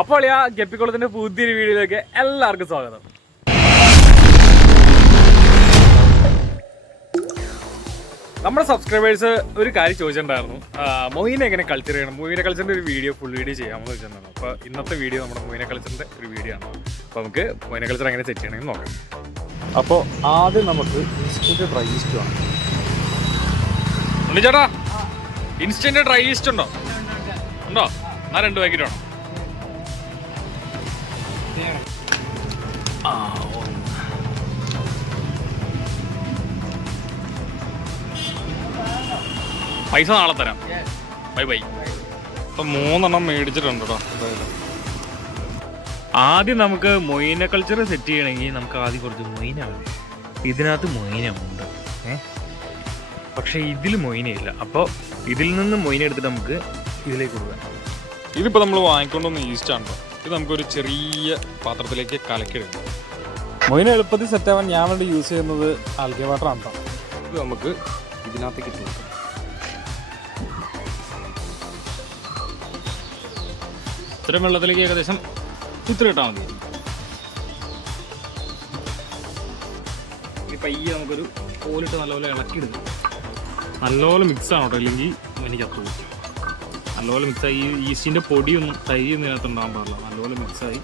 അപ്പോൾ ആ ഗപ്പിക്കുളത്തിന്റെ പുതിയൊരു വീഡിയോയിലേക്ക് എല്ലാവർക്കും സ്വാഗതം. നമ്മുടെ സബ്സ്ക്രൈബേഴ്സ് ഒരു കാര്യം ചോദിച്ചിട്ടുണ്ടായിരുന്നു. മൊയിനെ എങ്ങനെ കൾച്ചർ ചെയ്യണം? മൊയിനെ കൾച്ചറിന്റെ ഒരു വീഡിയോ ഫുൾ വീഡിയോ ചെയ്യാമെന്ന് ചോദിച്ചിട്ടുണ്ടായിരുന്നു. അപ്പോൾ ഇന്നത്തെ വീഡിയോ നമ്മുടെ മൊയിനെ കൾച്ചറിന്റെ ഒരു വീഡിയോ ആണ്. അപ്പോൾ നമുക്ക് മൊയിനെ കൾച്ചർ എങ്ങനെ സെറ്റ് ചെയ്യണമെന്ന് നോക്കാം. അപ്പോൾ ആദ്യം നമുക്ക് ഇൻസ്റ്റന്റ് ഡ്രൈ ഈസ്റ്റ് വേണം. ചേട്ടാ ഇൻസ്റ്റന്റ് ഡ്രൈ ഈസ്റ്റ് ഉണ്ടോ? ഉണ്ടോ? ആ രണ്ട് പാക്കറ്റ് വേണം. ആ ഒന്ന് പൈസ നാളെ തരാം. Bye bye. ഇപ്പം മൂന്നെണ്ണം മേടിച്ചിട്ടുണ്ട് കേട്ടോ എന്തായാലും. ആദ്യം നമുക്ക് മൊയിന കൾച്ചർ സെറ്റ് ചെയ്യണമെങ്കിൽ നമുക്ക് ആദ്യം കുറച്ച് മൊയിന വേണം ഇതിനകത്ത് മൊയിന ഉണ്ട്. പക്ഷേ ഇതിൽ മൊയിനയില്ല അപ്പോൾ ഇതിൽ നിന്ന് മൊയിന എടുത്തിട്ട് നമുക്ക് ഇതിലേക്ക് കൊടുക്കാം. ഇതിപ്പോൾ നമ്മൾ വാങ്ങിക്കൊണ്ടുവന്ന ഈസ്റ്റ് ആണ് ഇത് നമുക്കൊരു ചെറിയ പാത്രത്തിലേക്ക് കലക്കിയെടുക്കാം. മൊയിന് എളുപ്പത്തിൽ സെറ്റ് ആവാൻ ഞാൻ വേണ്ടി യൂസ് ചെയ്യുന്നത് ആൽഗെ വാട്ടർ ആണ് ഇത് നമുക്ക് ഇതിനകത്ത് കിട്ടും. ഇത്രയും വെള്ളത്തിലേക്ക് ഏകദേശം ഇത്ര ഇട്ടാൽ മതി. ഈ പയ്യെ നമുക്കൊരു കോലിട്ട് നല്ലപോലെ ഇളക്കിയെടുക്കാം. നല്ലപോലെ മിക്സ് ആണ് കേട്ടോ ഇല്ലെങ്കിൽ എനിക്ക് അത്തു നല്ലപോലെ മിക്സായി ഈ ഈസ്റ്റിന്റെ പൊടിയൊന്നും തൈ ഒന്നും ഇതിനകത്ത് ഉണ്ടാകാൻ പാടില്ല. നല്ലപോലെ മിക്സായി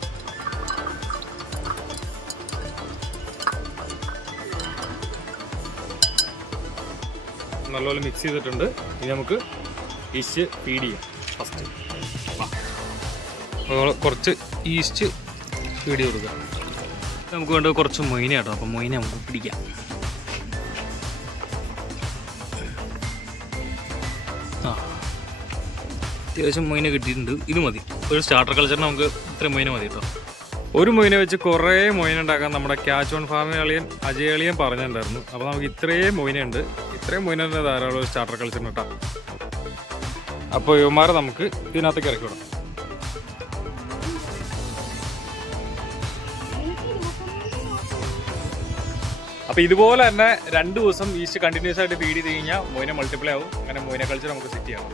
നല്ലപോലെ മിക്സ് ചെയ്തിട്ടുണ്ട്. ഇനി നമുക്ക് ഈസ്റ്റ് ഫീഡ് ചെയ്യാം. ഫസ്റ്റ് നമ്മൾ കുറച്ച് ഈസ്റ്റ് ഫീഡ് കൊടുക്കാം. നമുക്ക് വേണ്ടത് കുറച്ച് മൊയിന കേട്ടോ. അപ്പോൾ മൊയിന നമുക്ക് പിടിക്കാം. ആ. അത്യാവശ്യം മൊയിന കിട്ടിയിട്ടുണ്ട്. ഇത് മതി. ഒരു സ്റ്റാർട്ടർ കൾച്ചറിന് നമുക്ക് ഇത്രയും മൊയിന മതി കേട്ടോ. ഒരു മൊയിന വെച്ച് കുറേ മൊയിന ഉണ്ടാക്കാൻ നമ്മുടെ ക്യാച്ച് ഓൺ ഫാമിന് അളിയൻ അജയ് അളിയൻ പറഞ്ഞിട്ടുണ്ടായിരുന്നു. അപ്പോൾ നമുക്ക് ഇത്രയും മൊയിനുണ്ട്. ഇത്രയും മൊയിന തന്നെ ധാരാളം സ്റ്റാർട്ടർ കൾച്ചറിന് കേട്ടോ. അപ്പോൾ ഇവന്മാരെ നമുക്ക് ഇതിനകത്തേക്ക് ഇറക്കി വിടാം. അപ്പോൾ ഇതുപോലെ തന്നെ രണ്ട് ദിവസം ഈസ്റ്റ് കണ്ടിന്യൂസ് ആയിട്ട് ഫീഡ് ചെയ്ത് കഴിഞ്ഞാൽ മൊയിനെ മൾട്ടിപ്ലൈ ആവും. അങ്ങനെ മൊയിനെ കൾച്ചർ നമുക്ക് സെറ്റ് ചെയ്യാം.